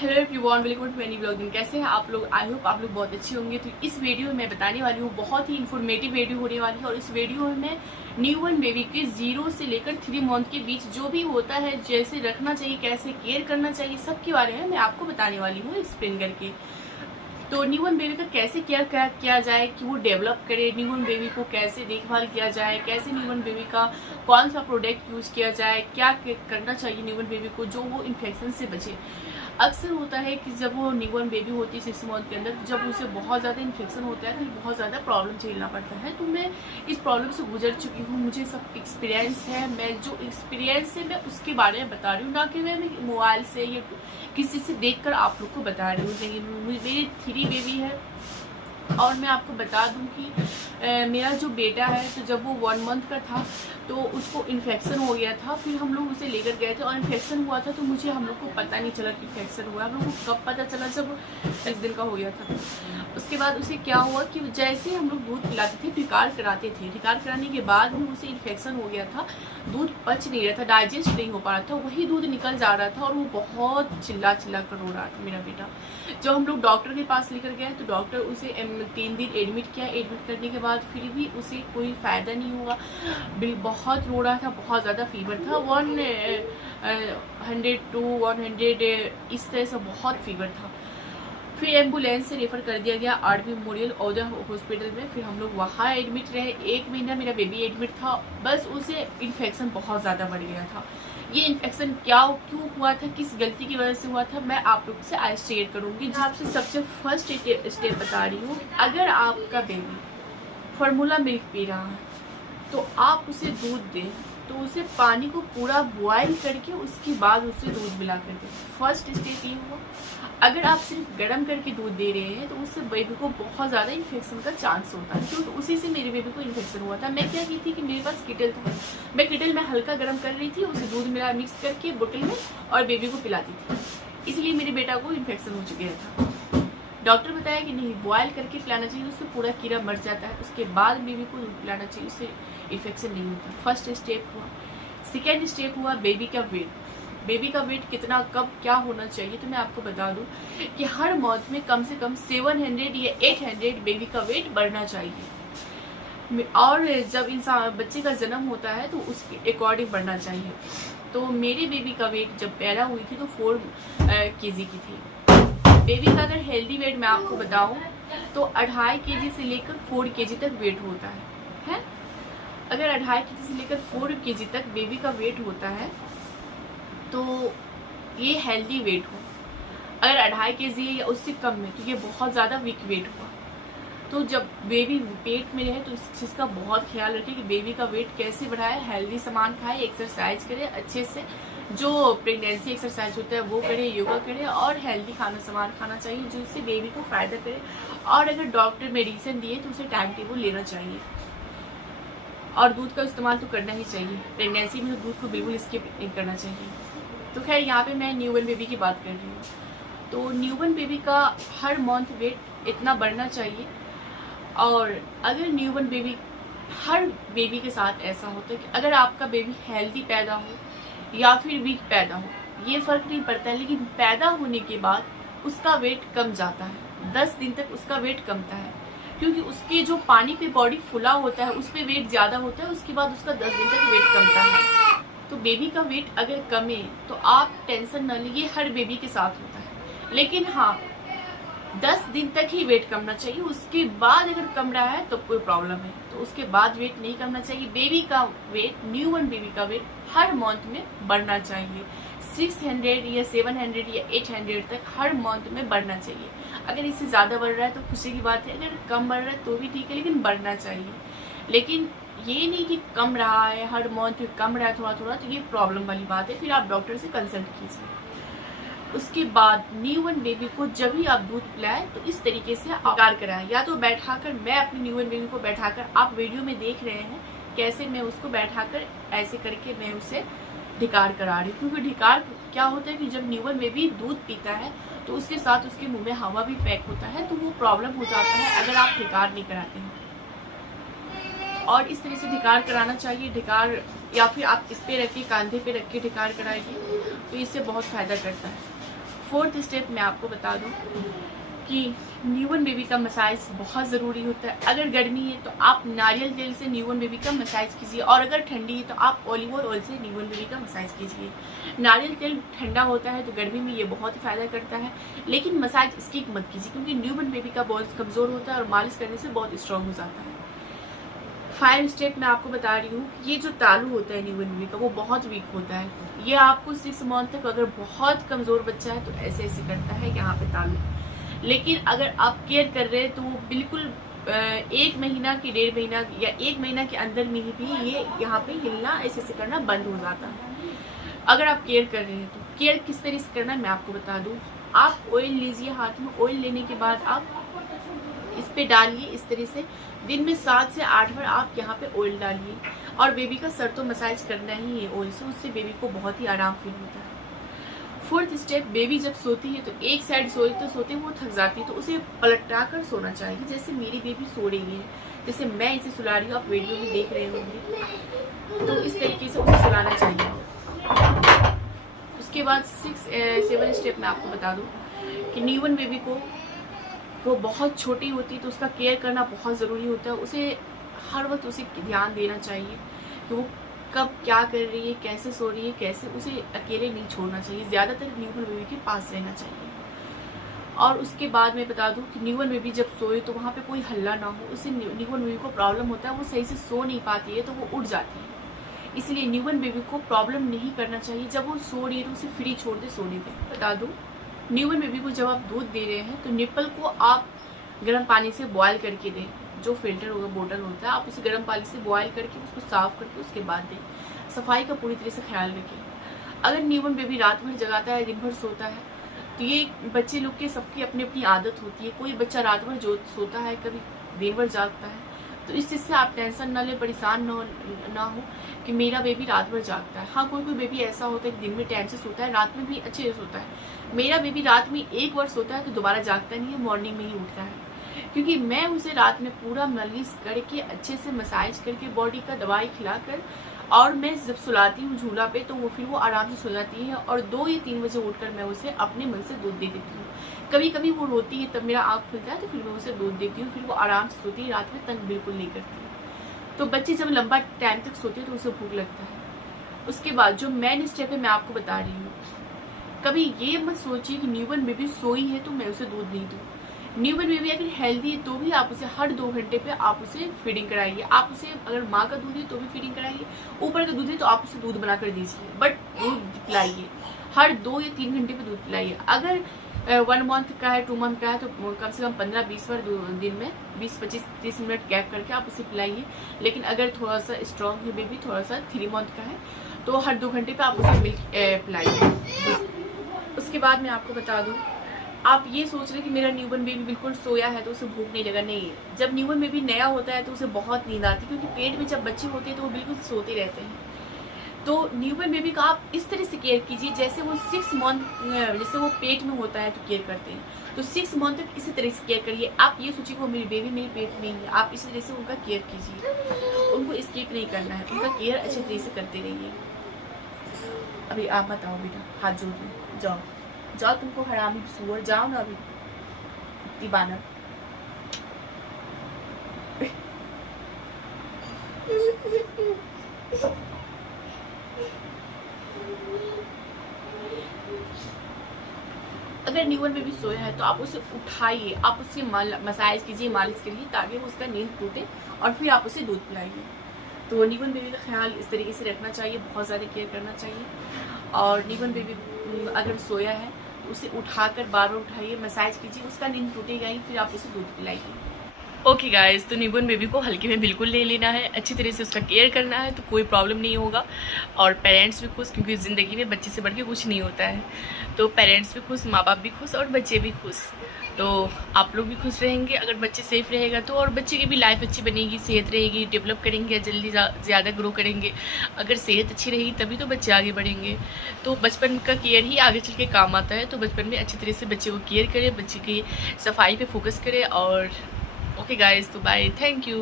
Hello everyone, welcome to many blogging. कैसे हैं आप लोग? आई होप आप लोग बहुत अच्छे होंगे। तो इस वीडियो में मैं बताने वाली हूँ, बहुत ही इन्फॉर्मेटिव वीडियो होने वाली है। और इस वीडियो में मैं न्यूबॉर्न बेबी के 0 से लेकर 3 मंथ के बीच जो भी होता है, जैसे रखना चाहिए, कैसे केयर करना चाहिए, सब के बारे में मैं आपको बताने वाली हूँ एक्सप्लेन करके। तो न्यूबॉर्न बेबी का कैसे केयर किया जाए कि वो डेवलप करे, न्यूबॉर्न बेबी को कैसे देखभाल किया जाए, कैसे न्यूबॉर्न बेबी का कौन सा प्रोडक्ट यूज किया जाए, क्या करना चाहिए न्यूबॉर्न बेबी को जो वो इन्फेक्शन से बचे। अक्सर होता है कि जब वो न्यूबॉर्न बेबी होती है 6 मंथ के अंदर, जब उसे बहुत ज़्यादा इन्फेक्शन होता है तो बहुत ज़्यादा प्रॉब्लम झेलना पड़ता है। तो मैं इस प्रॉब्लम से गुजर चुकी हूँ, मुझे सब एक्सपीरियंस है। मैं जो एक्सपीरियंस है मैं उसके बारे में बता रही हूँ, ना कि मैं मोबाइल से या किसी से देखकर आप लोग को बता रही हूँ। मेरी 3 बेबी है और मैं आपको बता दूं कि मेरा जो बेटा है, तो जब वो 1 मंथ का था तो उसको इन्फेक्शन हो गया था। फिर हम लोग उसे लेकर गए थे और इन्फेक्शन हुआ था, तो मुझे हम लोग को पता नहीं चला कि इन्फेक्शन हुआ। हम लोग को कब पता चला? जब 10 दिन का हो गया था। उसके बाद उसे क्या हुआ कि जैसे हम लोग दूध पिलाते थे, ढिकार कराते थे, ढिकार कराने के बाद भी उसे इन्फेक्शन हो गया था। दूध पच नहीं रहा था, डाइजेस्ट नहीं हो पा रहा था, वही दूध निकल जा रहा था और वो बहुत चिल्ला चिल्ला कर रो रहा था मेरा बेटा। जब हम लोग डॉक्टर के पास लेकर गए तो डॉक्टर उसे 3 दिन एडमिट किया। एडमिट करने के बाद फिर भी उसे कोई फ़ायदा नहीं हुआ, बहुत रो रहा था, बहुत ज़्यादा फीवर था, 100 to 100 इस तरह से बहुत फीवर था। फिर एम्बुलेंस से रेफ़र कर दिया गया आरबी मेमोरियल औदा हॉस्पिटल में। फिर हम लोग वहाँ एडमिट रहे। 1 महीना मेरा बेबी एडमिट था। बस उसे इन्फेक्शन बहुत ज़्यादा बढ़ गया था। ये इन्फेक्शन क्यों हुआ था, किस गलती की वजह से हुआ था, मैं आप लोग से आज शेयर करूँगी। आपसे सबसे फर्स्ट स्टेप बता रही हूँ। अगर आपका बेबी फार्मूला मिल्क पी रहा है तो आप उसे दूध दें, तो उसे पानी को पूरा बॉयल करके उसके बाद उसे दूध मिला कर दें। फर्स्ट स्टेप ये हुआ। अगर आप सिर्फ गर्म करके दूध दे रहे हैं तो उससे बेबी को बहुत ज़्यादा इन्फेक्शन का चांस होता है। क्योंकि उसी से मेरे बेबी को इन्फेक्शन हुआ था। मैं क्या की थी कि मेरे पास किटल था, मैं किटल में हल्का गर्म कर रही थी, उसे दूध मिला मिक्स करके बोतल में और बेबी को पिलाती थी। इसलिए मेरे बेटा को इन्फेक्शन हो चुका था। डॉक्टर बताया कि नहीं, बॉयल करके पिलाना चाहिए, उससे पूरा कीड़ा मर जाता है, उसके बाद बेबी को दूध पिलाना चाहिए, उससे इन्फेक्शन नहीं होता। फर्स्ट स्टेप हुआ। सेकेंड स्टेप हुआ बेबी का वेट। बेबी का वेट कितना, कब, क्या होना चाहिए, तो मैं आपको बता दूं कि हर मंथ में कम से कम 700 या 800 बेबी का वेट बढ़ना चाहिए। और जब इंसान बच्चे का जन्म होता है तो उसके अकॉर्डिंग बढ़ना चाहिए। तो मेरे बेबी का वेट जब पैदा हुई थी तो 4 kg की थी। बेबी का अगर हेल्दी वेट मैं आपको बताऊं तो 2.5 kg से लेकर 4 kg तक वेट होता है। अगर 2.5 kg से लेकर 4 kg तक बेबी का वेट होता है तो ये हेल्दी वेट हो। अगर 2.5 kg या उससे कम में तो ये बहुत ज़्यादा वीक वेट हुआ। तो जब बेबी पेट में रहे तो इस चीज़ का बहुत ख्याल रखें कि बेबी का वेट कैसे बढ़ाए। हेल्दी सामान खाए, एक्सरसाइज करे अच्छे से, जो प्रेगनेंसी एक्सरसाइज होता है वो करे, योगा करे और हेल्दी सामान खाना चाहिए जो इससे बेबी को फ़ायदा करे। और अगर डॉक्टर मेडिसिन दिए तो उसे टाइम टेबल लेना चाहिए। और दूध का इस्तेमाल तो करना ही चाहिए। प्रेगनेंसी में तो दूध को बिल्कुल स्किप नहीं करना चाहिए। तो खैर यहाँ पे मैं न्यूबॉर्न बेबी की बात कर रही हूँ। तो न्यूबॉर्न बेबी का हर मंथ वेट इतना बढ़ना चाहिए। और अगर न्यूबॉर्न बेबी, हर बेबी के साथ ऐसा होता है कि अगर आपका बेबी हेल्दी पैदा हो या फिर वीक पैदा हो, ये फ़र्क नहीं पड़ता है, लेकिन पैदा होने के बाद उसका वेट कम जाता है। 10 दिन तक उसका वेट कमता है, क्योंकि उसके जो पानी पे बॉडी फुला होता है उस पर वेट ज़्यादा होता है। उसके बाद उसका 10 दिन तक वेट कमता है। तो बेबी का वेट अगर कमे तो आप टेंशन न लीजिए, हर बेबी के साथ होता है। लेकिन हाँ, 10 दिन तक ही वेट कमना चाहिए। उसके बाद अगर कम रहा है तो कोई प्रॉब्लम है, तो उसके बाद वेट नहीं करना चाहिए। बेबी का वेट, न्यूबॉर्न बेबी का वेट हर मंथ में बढ़ना चाहिए। 600 या 700 या 800 तक हर मंथ में बढ़ना चाहिए। अगर इससे ज़्यादा बढ़ रहा है तो खुशी की बात है, अगर कम बढ़ रहा है तो भी ठीक है, लेकिन बढ़ना चाहिए। लेकिन ये नहीं कि कम रहा है, हर मंथ में कम रहा है थोड़ा थोड़ा, तो ये प्रॉब्लम वाली बात है। फिर आप डॉक्टर से कंसल्ट कीजिए। उसके बाद न्यूबॉर्न बेबी को जब भी आप दूध पिलाएं तो इस तरीके से ढिकार कराएं, या तो बैठाकर, मैं अपनी न्यूबॉर्न बेबी को बैठाकर, आप वीडियो में देख रहे हैं कैसे मैं उसको बैठाकर ऐसे करके मैं उसे ढिकार करा रही हूँ। क्योंकि ढिकार क्या होता है कि जब न्यूबॉर्न बेबी दूध पीता है तो उसके साथ उसके मुंह में हवा भी पैक होता है, तो वो प्रॉब्लम हो जाता है अगर आप ढिकार नहीं कराते हैं। और इस तरह से ढिकार कराना चाहिए। ढिकार या फिर आप इस पे रख के, कांधे पे रख के ढिकार कराइए, तो इससे बहुत फ़ायदा करता है। फोर्थ स्टेप मैं आपको बता दूं कि न्यूबॉर्न बेबी का मसाज बहुत ज़रूरी होता है। अगर गर्मी है तो आप नारियल तेल से न्यूबॉर्न बेबी का मसाज कीजिए, और अगर ठंडी है तो आप ऑलिव ऑयल से न्यूबॉर्न बेबी का मसाज कीजिए। नारियल तेल ठंडा होता है तो गर्मी में ये बहुत ही फ़ायदा करता है, लेकिन मसाज स्किप मत कीजिए क्योंकि न्यूबॉर्न बेबी का बहुत कमज़ोर होता है और मालिश करने से बहुत स्ट्रॉन्ग हो जाता है। 5 स्टेप मैं आपको बता रही हूँ। ये जो तालू होता है न्यूबॉर्न बेबी का वो बहुत वीक होता है। ये आपको 6 मंथ तक, अगर बहुत कमज़ोर बच्चा है तो ऐसे ऐसे करता है यहाँ पे तालू, लेकिन अगर आप केयर कर रहे हैं तो वो बिल्कुल 1 महीना की 1.5 महीना या 1 महीना के अंदर में ही भी ये यहाँ पे हिलना ऐसे ऐसे करना बंद हो जाता है। अगर आप केयर कर रहे हैं तो केयर किस तरह से करना है मैं आपको बता दूँ। आप ऑयल लीजिए, हाथ में ऑयल लेने के बाद आप इस पे डालिए इस तरह से, दिन में 7 से 8 बार आप यहाँ पे ऑयल डालिए, और बेबी का सर तो मसाज करना ही है ऑयल से, उससे बेबी को बहुत ही आराम फील होता है। 4th स्टेप, बेबी जब सोती है तो एक साइड सोते वो थक जाती है तो उसे पलटा कर सोना चाहिए। जैसे मेरी बेबी सो रही है, जैसे मैं इसे सुला रही हूँ, आप वीडियो में देख रहे होंगे, तो इस तरीके से उसे सुलाना चाहिए। उसके बाद 7 स्टेप मैं आपको बता दूँ कि न्यूबॉर्न बेबी को वो बहुत छोटी होती है तो उसका केयर करना बहुत ज़रूरी होता है। उसे हर वक्त उसे ध्यान देना चाहिए कि वो कब क्या कर रही है, कैसे सो रही है, कैसे, उसे अकेले नहीं छोड़ना चाहिए। ज़्यादातर न्यूबॉर्न बेबी के पास रहना चाहिए। और उसके बाद मैं बता दूं कि न्यूबॉर्न बेबी जब सोए तो वहाँ पे कोई हल्ला ना हो। उससे न्यूबॉर्न बेबी को प्रॉब्लम होता है, वो सही से सो नहीं पाती है तो वो उठ जाती है। इसलिए न्यूबॉर्न बेबी को प्रॉब्लम नहीं करना चाहिए। जब वो सो रही है तो उसे फ्री छोड़ दे सोने दें। बता दूँ, न्यूबॉर्न बेबी को जब आप दूध दे रहे हैं तो निप्पल को आप गर्म पानी से बॉयल करके दें। जो फिल्टर होगा, बोतल होता है, आप उसे गर्म पानी से बॉयल करके उसको साफ करके उसके बाद दें। सफाई का पूरी तरह से ख्याल रखें। अगर न्यूबॉर्न बेबी रात भर जगाता है, दिन भर सोता है, तो ये बच्चे लोग के सबकी अपनी अपनी आदत होती है। कोई बच्चा रात भर जो सोता है, कभी दिन भर जागता है, तो इस चीज़ से आप टेंशन ना लें, परेशान ना हो कि मेरा बेबी रात भर जागता है। हाँ, कोई कोई बेबी ऐसा होता है कि दिन में टाइम से सोता है, रात में भी अच्छे से सोता है। मेरा बेबी रात में एक बार सोता है तो दोबारा जागता नहीं है, मॉर्निंग में ही उठता है, क्योंकि मैं उसे रात में पूरा मालिश करके अच्छे से मसाज करके बॉडी का दवाई खिलाकर, और मैं जब सुलाती हूँ झूला पे तो फिर वो आराम से सो जाती है। और 2 या 3 बजे उठकर मैं उसे अपने मन से दूध दे देती हूँ। कभी कभी वो रोती है तब मेरा आँख खुलता है तो फिर मैं उसे दूध देती हूँ, फिर वो आराम से सोती है, रात में तंग बिल्कुल नहीं करती। तो बच्चे जब लंबा टाइम तक सोते हैं तो उसे भूख लगता है। उसके बाद जो मेन स्टेप है मैं आपको बता रही हूँ, कभी ये मत सोचिए कि न्यूबॉर्न बेबी सोई है तो मैं उसे दूध नहीं दूँ। न्यूबॉर्न बेबी अगर हेल्दी है तो भी आप उसे हर 2 घंटे पे आप उसे फीडिंग कराइए। आप उसे, अगर माँ का दूध है तो भी फीडिंग कराइए, ऊपर का दूध है तो आप उसे दूध बना कर दीजिए, बट दूध पिलाइए। हर 2 या 3 घंटे पे दूध पिलाइए। अगर 1 मंथ का है, 2 मंथ का है तो कम से कम 15-20 बार दिन में 20-25-30 मिनट गैप करके आप उसे पिलाइए। लेकिन अगर थोड़ा सा स्ट्रॉन्ग है बेबी, थोड़ा सा 3 मंथ का है, तो हर 2 घंटे पे आप उसे मिल्क पिलाइए। उसके बाद मैं आपको बता दूं, आप ये सोच रहे कि मेरा न्यूबॉर्न बेबी बिल्कुल सोया है तो उसे भूख नहीं लगा। नहीं, जब न्यूबॉर्न बेबी नया होता है तो उसे बहुत नींद आती है, क्योंकि पेट में जब बच्चे होते हैं तो वो बिल्कुल सोते रहते हैं। तो न्यूबॉर्न बेबी का आप इस तरह से केयर कीजिए जैसे वो 6 मंथ, जैसे वो पेट में होता है तो केयर करते हैं, तो 6 मंथ तक इसी तरह से केयर करिए। आप ये सोचिए वो मेरी बेबी मेरे पेट में ही है, आप इसी तरह से उनका केयर कीजिए। उनको स्किप नहीं करना है, उनका केयर अच्छे तरह से करते रहिए। अभी आप बताओ बेटा, हाथ जोड़ लो, जाओ जाओ, तुमको हरामी सुअर, जाओ ना अभी, इतनी बानर। अगर न्यूबॉर्न बेबी सोया है तो आप उसे उठाइए, आप उसे मसाज कीजिए, मालिश करिए, ताकि वो उसका नींद टूटे, और फिर आप उसे दूध पिलाइए। तो न्यूबॉर्न बेबी का ख्याल इस तरीके से रखना चाहिए, बहुत ज़्यादा केयर करना चाहिए। और न्यूबॉर्न बेबी अगर सोया है उसे उठाकर बार बार उठाइए, मसाज कीजिए, उसका नींद टूटेगा ही, फिर आप उसे दूध पिलाइए। ओके गाइस, तो न्यूबॉर्न बेबी को हल्के में बिल्कुल नहीं लेना है, अच्छी तरह से उसका केयर करना है, तो कोई प्रॉब्लम नहीं होगा। और पेरेंट्स भी खुश, क्योंकि ज़िंदगी में बच्चे से बढ़ के कुछ नहीं होता है। तो पेरेंट्स भी खुश, माँ बाप भी खुश, और बच्चे भी खुश। तो आप लोग भी खुश रहेंगे अगर बच्चे सेफ रहेगा तो, और बच्चे की भी लाइफ अच्छी बनेगी, सेहत रहेगी, डेवलप करेंगे, जल्दी ज़्यादा ग्रो करेंगे। अगर सेहत अच्छी रहेगी तभी तो बच्चे आगे बढ़ेंगे। तो बचपन का केयर ही आगे चल के काम आता है। तो बचपन में अच्छी तरह से बच्चे को केयर करें, बच्चे की सफाई पे फोकस करें। और ओके गाइस, तो बाय, थैंक यू।